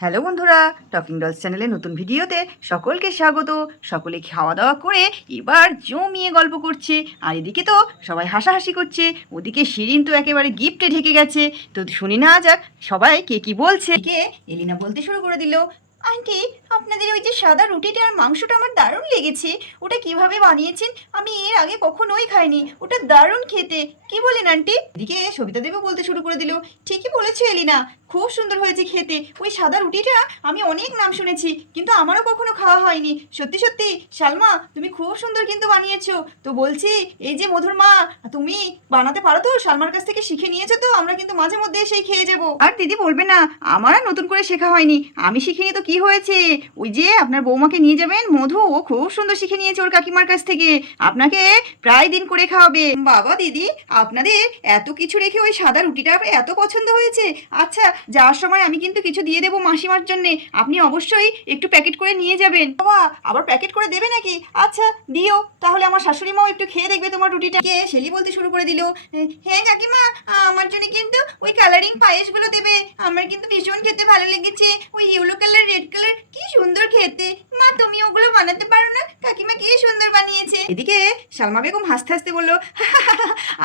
Hello বন্ধুরা, talking dolls চ্যানেলে নতুন ভিডিওতে সকলকে স্বাগত। সকলে খাওয়া দাওয়া করে এবার জমিয়ে গল্প করছে, আর এদিকে তো সবাই হাসাহাসি করছে। ওদিকে শিরিন তো একেবারে গিফটে ঢেকে গেছে। তো শুনি না যাক সবাই কে কি বলছে। কে এলিনা বলতে শুরু করে দিল, আন্টি আপনাদের ওই যে সাদা রুটিটা আর মাংসটা আমার দারুণ লেগেছে। ওটা কিভাবে বানিয়েছেন? আমি এর আগে কখনোই খাইনি, ওটা দারুণ খেতে। কি বলেন আন্টি? এদিকে সবিতা দেবও বলতে শুরু করে দিল, ঠিকই বলেছে এলিনা, খুব সুন্দর হয়েছে খেতে। ওই সাদা রুটিটা আমি অনেক নাম শুনেছি, কিন্তু আমারও কখনো খাওয়া হয়নি। সত্যি সত্যি সালমা, তুমি খুব সুন্দর কিন্তু বানিয়েছো। তো বলছি, এই যে মধুর মা, তুমি বানাতে পারো তো? সালমার কাছ থেকে শিখে নিয়েছো তো? আমরা কিন্তু মাঝে মধ্যে এসেই খেয়ে যাবো। আর দিদি বলবে না, আমার আর নতুন করে শেখা হয়নি, আমি শিখিনি তো কি হয়েছে? ওই যে আপনার বৌমাকে নিয়ে যাবেন, মধু, ও খুব সুন্দর শিখে নিয়েছে ওর কাকিমার কাছ থেকে। আপনাকে প্রায় দিন করে খাওয়াবে। বাবা দিদি, আপনাদের এত কিছু রেখে ওই সাদা রুটিটা এত পছন্দ হয়েছে। আচ্ছা, যাওয়ার সময় আমি কিন্তু কিছু দিয়ে দেবো মাসিমার জন্যে, আপনি অবশ্যই একটু প্যাকেট করে নিয়ে যাবেন। বাবা, আবার প্যাকেট করে দেবে নাকি? আচ্ছা দিও, তাহলে আমার শাশুড়ি মাও একটু খেয়ে দেখবে তোমার রুটিটা। কে শেলি বলতে শুরু করে দিল, হ্যাঁ কাকিমা, আমার জন্য কিন্তু ওই কালারিং পায়েসগুলো দেবে, আমার কিন্তু ভীষণ খেতে ভালো লেগেছে। ওই ইয়েলো কালার, রেড কালার, কি সুন্দর খেতে। মা তুমি ওগুলো বানাতে পারো না? কাকিমা কি সুন্দর বানিয়েছে। এদিকে সালমা বেগম হাসতে হাসতে বলল,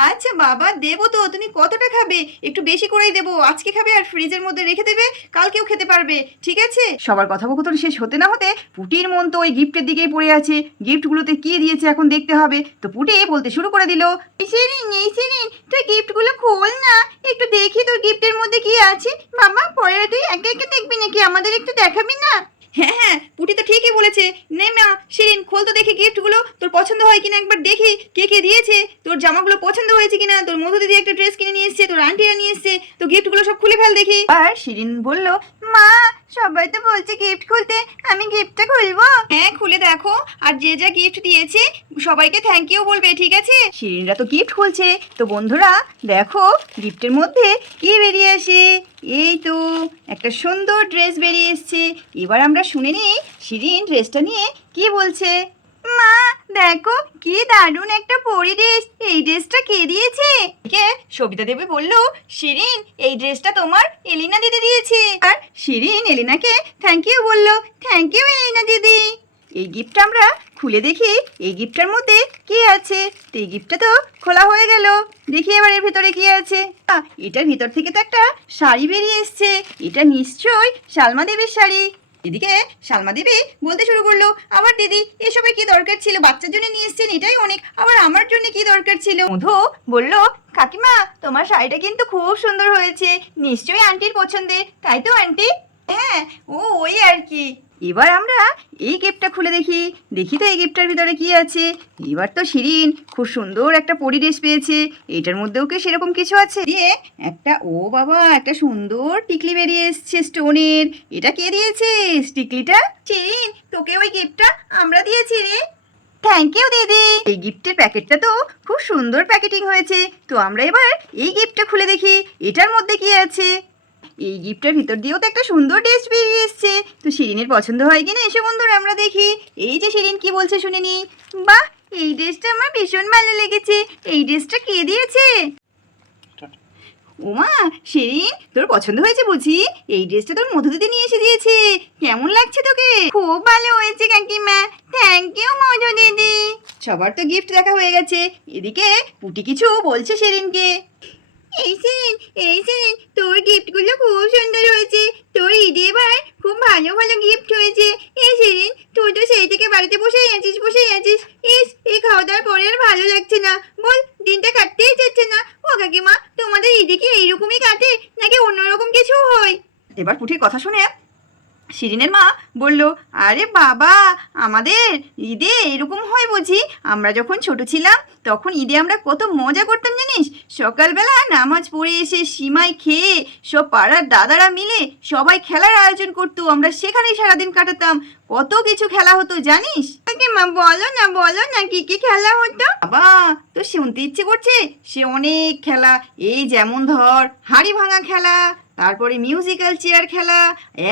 আচ্ছা বাবা, দেবো তো। তুমি কতটা খাবে? একটু বেশি করেই দেবো। আজকে খাবে আর ফ্রিজের মধ্যে রেখে দেবে, কালকেও খেতে পারবে, ঠিক আছে? সবার কথোপকথন শেষ হতে না হতে পুটির মন তো ওই গিফটের দিকেই পড়ে আছে। গিফটগুলোতে কি দিয়েছে এখন দেখতে হবে। তো পুটি বলতে শুরু করে দিল, তুই গিফটগুলো খোল না, একটু দেখি তোর গিফটের মধ্যে কি আছে। বাবা, পরে তুই একে একে দেখবি নাকি? আমাদের একটু দেখাবি না? হ্যাঁ হ্যাঁ, পুটি তো ঠিকই বলেছে। নে মা শিরিন, খোল তো দেখি গিফটগুলো, তোর পছন্দ হয় কিনা একবার দেখি। কে কে দিয়েছে, তোর জামাগুলো পছন্দ হয়েছে কিনা। তোর মধু দিদি একটা ড্রেস কিনে নিয়ে এসছে, তোর আন্টিরা নিয়ে এসছে, তো গিফটগুলো সব খুলে ফেল দেখি। আর শিরিন বলল, মা সবাই তো বলছে গিফট খুলতে, আমি গিফটটা খুলবো? হ্যাঁ খুলে দেখো, আর যে যা গিফট দিয়েছে সবাইকে থ্যাংক ইউ বলবে, ঠিক আছে? শিরিনরা তো গিফট খুলছে। তো বন্ধুরা দেখো গিফটের মধ্যে কি বেরিয়ে আসে। এই তো একটা সুন্দর ড্রেস বেরিয়ে এসছে। এবার আমরা শুনে নিই শিরিন ড্রেসটা নিয়ে কি বলছে। মা দেখো, কি দারুণ একটা পরি ড্রেস। এই ড্রেসটা কে দিয়েছে? কে? সবিতা দেবী বলল, শিরিন এই ড্রেসটা তোমার এলিনা দিদি দিয়েছে। আর শিরিন এলিনাকে থ্যাংক ইউ বলল। থ্যাংক ইউ এলিনা দিদি। এই গিফটটা আমরা খুলে দেখি এই গিফটটার মধ্যে কি আছে। তো এই গিফটটা তো খোলা হয়ে গেল, দেখি এবার এর ভিতরে কি আছে। এটার ভিতর থেকে তো একটা শাড়ি বেরিয়ে এসছে। এটা নিশ্চয়ই সালমা দেবীর শাড়ি। এদিকে সালমা দেবী বলতে শুরু করলো, আবার দিদি এসবের কি দরকার ছিল? বাচ্চার জন্য নিয়ে এসছেন, এটাই অনেক, আবার আমার জন্য কি দরকার ছিল? মধু বলল, কাকিমা তোমার শাড়িটা কিন্তু খুব সুন্দর হয়েছে, নিশ্চয়ই আন্টির পছন্দের, তাই তো আন্টি? হ্যাঁ, ওই আর কি। এবার আমরা এই গিফটটা খুলে দেখি, দেখি তো এই গিফটটার ভিতরে কি আছে। এবার তো শিরিন খুব সুন্দর একটা পরি ড্রেস পেয়েছে। এটার মধ্যেও কি সেরকম কিছু আছে? দিয়ে একটা, ও বাবা, একটা সুন্দর টিকলি বেরিয়ে এসছে স্টোনের। এটা কে দিয়েছে টিকলিটা? শিরিন, তোকে ওই গিফটটা আমরা দিয়েছি রে। থ্যাংক ইউ দিদি। এই গিফটের প্যাকেটটা তো খুব সুন্দর প্যাকেটিং হয়েছে। তো আমরা এবার এই গিফটটা খুলে দেখি এটার মধ্যে কি আছে। এই গিফটের ভিতর দিয়েও তো একটা সুন্দর ড্রেস বেরিয়ে এসছে। তো শিরিনের পছন্দ হয় কিনা এসে বন্ধুরা আমরা দেখি। এই যে শিরিন কি বলছে শুনে নি। বাহ, এই ড্রেসটা আমার ভীষণ ভালো লেগেছে। এই ড্রেসটা কে দিয়েছে? ওমা শিরিন, তোর পছন্দ হয়েছে বুঝি? এই ড্রেসটা তোর মধু দিদি নিয়ে এসে দিয়েছে। কেমন লাগছে তোকে? খুব ভালো হয়েছে কাকিমা, থ্যাংক ইউ মধু দিদি। সবার তো গিফট দেখা হয়ে গেছে। এদিকে পুটি কিছু বলছে শিরিনকে। এই শিরিন, তোর গিফটগুলো খুব সুন্দর হয়েছে। তোর ঈদে এবার খুব ভালো ভালো গিফট হয়েছে। এই শিরিন, তুই তো সেই থেকে বাড়িতে বসেই আছিস। এই খাওয়া দাওয়ার পরে আর ভালো লাগছে না, বল, দিনটা কাটতেই যাচ্ছে না। ও কাকিমা, তোমাদের ঈদে কি এইরকমই কাটে নাকি অন্যরকম কিছু হয়? এবার পুঠির কথা শুনে শিরিনের মা বলল, আরে বাবা, আমাদের ঈদে এরকম হয় বুঝি? আমরা যখন ছোট ছিলাম তখন ঈদে আমরা কত মজা করতাম জানিস? সকালবেলা নামাজ পড়ে এসে সিমাই খেয়ে সব পাড়ার দাদারা মিলে সবাই খেলার আয়োজন করতো, আমরা সেখানেই সারাদিন কাটাতাম। কত কিছু খেলা হতো জানিস? মা বলো না কি কি খেলা হতো? বাবা, তো শুনতে ইচ্ছে করছে। সে অনেক খেলা, এই যেমন ধর হাঁড়ি ভাঙা খেলা, তারপরে মিউজিক্যাল চেয়ার খেলা,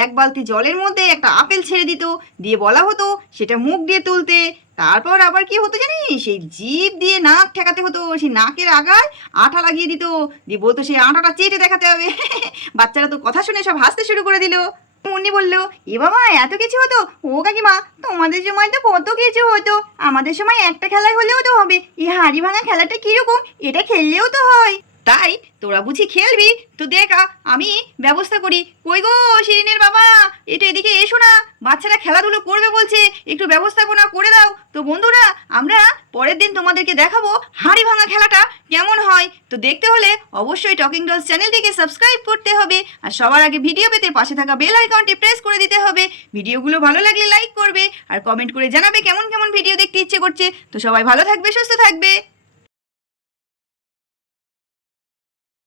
এক বালতি জলের মধ্যে একটা আপেল ছেড়ে দিত, দিয়ে বলা হতো সেটা মুখ দিয়ে তুলতে। তারপর আবার কি হতো জানিস? সেই জিভ দিয়ে নাক ঠেকাতে হতো, সেই নাকের আগায় আঠা লাগিয়ে দিত, দিয়ে বলতো সেই আটাটা চেটে দেখাতে হবে। বাচ্চারা তো কথা শুনে সব হাসতে শুরু করে দিল। মুন্নি বলল, এ বাবা এত কিছু হতো? ও কাকিমা, তোমাদের সময় তো কত কিছু হতো, আমাদের সময় একটা খেলায় হলেও তো হবে। এই হাড়ি ভাঙা খেলাটা কিরকম? এটা খেললেও তো হয়। তাই তোরা বুঝি খেলবি? তো দেখা আমি ব্যবস্থা করি। কই গো শিরিনের বাবা, একটু এদিকে এসো না, বাচ্চারা খেলাধুলো করবে বলছে, একটু ব্যবস্থাপনা করে দাও। তো বন্ধুরা, আমরা পরের দিন তোমাদেরকে দেখাবো হাড়ি ভাঙা খেলাটা কেমন হয়। তো দেখতে হলে অবশ্যই টকিং ডলস চ্যানেলটিকে সাবস্ক্রাইব করতে হবে, আর সবার আগে ভিডিও পেতে পাশে থাকা বেল আইকনটি প্রেস করে দিতে হবে। ভিডিওগুলো ভালো লাগলে লাইক করবে আর কমেন্ট করে জানাবে কেমন কেমন ভিডিও দেখতে ইচ্ছে করছে। তো সবাই ভালো থাকবে, সুস্থ থাকবে।